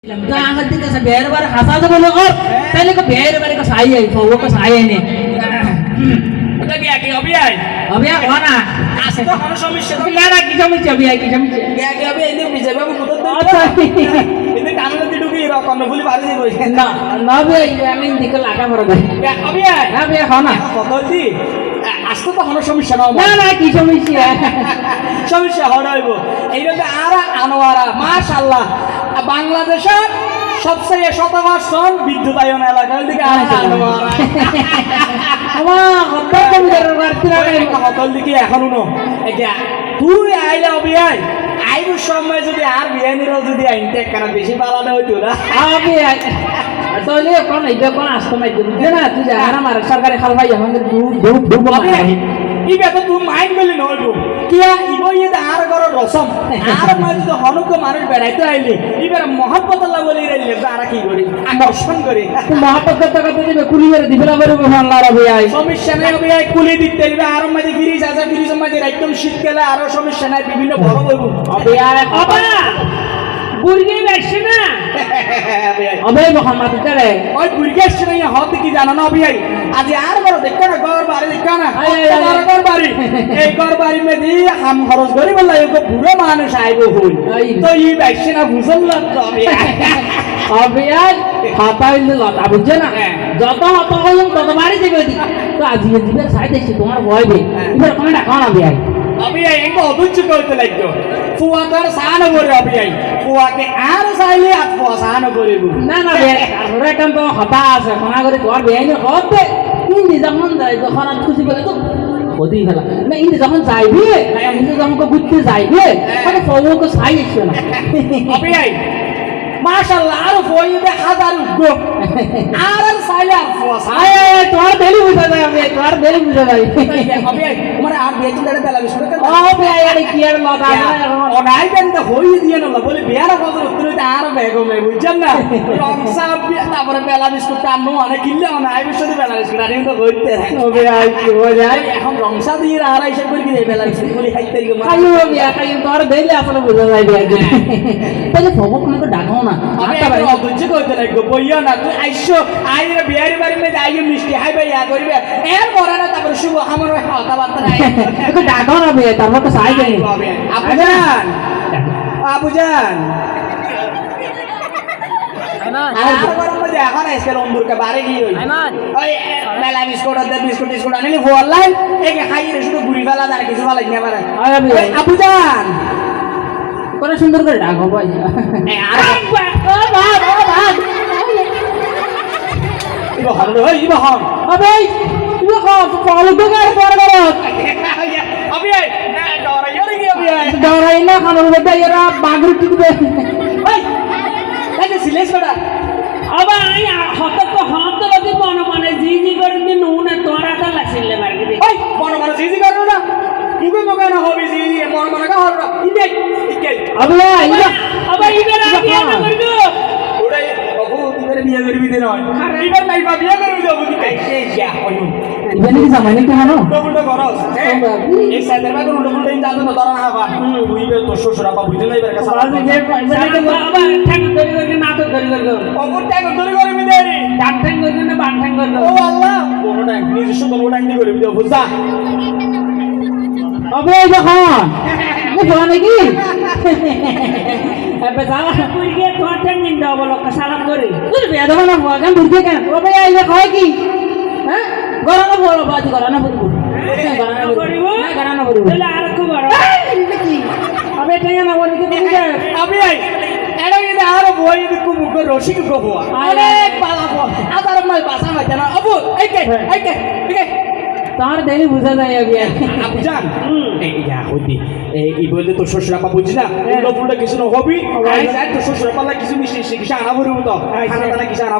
Jangan kita sebiar bar khasa to bolo और पहले को बिहार बारे को सही है वो को सही है ने ওটা কি একই হবে আই अभी कौन आ আজকে কোনো সমস্যা তো ना ना की समस्या अभी की समस्या কি একই হবে এই বিজয় বাবু কত अच्छा এই কানলে ঢুকি কর্ণ ফুলি বাড়ি দিব ना ना भी আমি দিকে লাগা মর দে হবে আই अभी कौन आ কত দি আজকে তো কোনো সমস্যা নাও ना ना की समस्या সমস্যা হড়াইব এইরকম আরা আনোয়ারা মাশাআল্লাহ বাংলাদেশের সবচেয়ে শতভাগ বিদ্যুতায়ন এলাকা দিকে আনোয়ারা আমার কত কমিটার রাস্তা হতল দিকে এখনো নো এটা তুই আইলে অবি আইবু সময় যদি আর বিয়ানির যদি আইনতে কেন বেশি পালানো হইতো না अभी তাহলে কোন ইবে কোন আসতো নাই বুঝছ না তুই যা আর আমার সরকারি খাল ভাই আমাদের দূর ইবে তো তুই মাইন্ড বলি নইব কিয়া ইবো ইয়ে আর গর রসম আর মাঝে তো হনুক মানুষ বেড়াইতে আইলি ইবে মহব্বত আল্লাহ বলি রাইলে আর কি করি আকর্ষণ করি মহব্বত কথা দিবে কুলি করে দিবেলা বলে আল্লাহ রাব্বি আই সমস্যা নাই হবে কুলি দিতে দিবে আর মাঝে ফ্রিজ আছে ফ্রিজের মাঝে একদম শীতকালে আরো সমস্যা নাই বিভিন্ন বড় হইব अबे यार বাবা বুড়ি বেশি না अबे মোহাম্মদ করে ওই বুড়িগেশ নাই হত কি জানো না অবি আজ আর বড় দেখো না ঘর বাড়ি দেখো না ঘর বাড়ি এই ঘর বাড়ি মে দি হাম খরচ করি বললা এগো বুড়ো মানুষ আইবো হই তো এই বেশি না বুঝল না তো অবি अबे यार হাতাইল লতা বুঝছ না যত হত হইম তত বাড়ি যাবে দি তো আজকে দিবে সাইড দেখছি তোমার ভয় বে এবার কোনটা কোন আবি আই অবি এঙ্গ অধৈর্য করতে লাগতো ফুয়া তোর সান করে অবি ফুয়াকে আর চাইলে আর ফুয়া সান করিব না না বে তারপরে কাম তো হতা আছে কোনা করে তোর বেআই না হবে ইন্দি যখন যায় তখন আর খুশি বলে তো হদি ফেলা না ইন্দি যখন যাইবে ইন্দি যখন ঘুরতে যাইবে মানে ফওকে সাই এসো না অবি মাশাআল্লাহ আর ফুয়াইতে হাজার উগ্র আর চাইলে আর ফুয়া সাই আয় তোর দেলি বুঝা যায় আমি তোর দেলি বুঝা যায় অবি তোমার আর বিয়ে চিন্তা বেলা বিশ করে ও বেআই আরে কি আর লতা অনাই বেনতে হই দিয়ে না বলে বিয়ার কথা উত্তরে আর বেগো মে বুঝছেন না রংসা তারপরে বেলা বিস্কুট আনো অনেক কিনলে অনাই বিস্কুট বেলা বিস্কুট আনি তো কইতে ও বেআই কি হয়ে যায় এখন রংসা দিয়ে আর আইসা করে কি বেলা বিস্কুট বলি খাইতে গিয়ে খাইও বিয়া খাইও তোর দেলি আসলে বুঝা যায় বিয়া তাহলে ফবক আমাকে ডাকাও না আমি একটু অধৈর্য করতে লাগবো বইয়া না তুই আইসো আইরে বিয়ারি বাড়ি মে আইয়ে মিষ্টি হাই ভাই ইয়া করিবে এর পরে না তারপরে শুভ আমার কথাবার্তা নাই একটু ডাকাও না বিয়া তারপর তো সাই দেয় আপুজান আপুজান আর গরম মধ্যে এখন আইসকে লম্বুরকে বাড়ি গিয়ে ওই মেলা বিস্কুট টিস্কুট আনিলি ফোয়াল্লাই একে খাইয়ে শুধু ঘুরি ফেলা আর কিছু ফেলাই না পারে আপুজান কত সুন্দর করে ডাকো ভাই ইবা হল ওই ইবা হল আবে তুই কত ফলো তো গায় পড় গর আবি আই ডরাইয়া রে আবি আই ডরাই না খানোর মধ্যে এরা বাগরু টিকবে ওই এই সিলেস বড়া আবা আই হতক হত লদি মনে জি করে দি নুনে তোরা তা লাসিলে মারকে দে ওই মনে জি করো না মুগে মুগে না হবি জি মনে কা হল ইদে ইকে আবে আবা ইবেরা বিয়া না করবো ওরে বাবু ইবেরে বিয়া করবি দে নয় ইবের নাই বা বিয়া করবি যাবো কি কাইছে যা হইন ইবেন কি জামানে কি হানো উল্টো করস এই সাইদের মা উল্টো উল্টো ইন জানো ধরা না হবা বুইবে তো শ্বশুর আপা বুঝে নাই বের কাছে আবে যে বাবা ঠ্যাং ধরি করে না তো ধরি করে অপর ট্যাগ ধরে করবি দেরি ডান ঠ্যাং করে না বাম ঠ্যাং করে ও আল্লাহ কোন ট্যাগ নিজস্ব কোন ট্যাগ দি করবি দাও বুঝা अबे जहान ये जाने की अबे जावा पुरगे थोटे निंदा बोलो का सलाम करी तुझे बेदवा ना हुआกันबुरगे কেন अबे ये কয় কি হ্যাঁ গরানা বলো বাজি গরানা বলবো গরানা বলবো না গরানা বলবো তাহলে আর কো বড় কি अबे টেঙ্গা না বলি তুমি যে আবি আই এড়া ইদে আর বই ইদে কো মুখ রশি কো হওয়া অনেক পালা পো আদার মাই বাসা মাইতে না আবু এই তার দেরি বুঝা যায় अभी আপুজান এই ইয়া হইদি এই বলতে তো শ্বশুর আপা বুঝি না উল্টো পুল্টো কিছু না হবি আই যাই তো শ্বশুর আপা কিছু মিষ্টি কিছু আনা বলবো তো খানা দানা কিছু আনা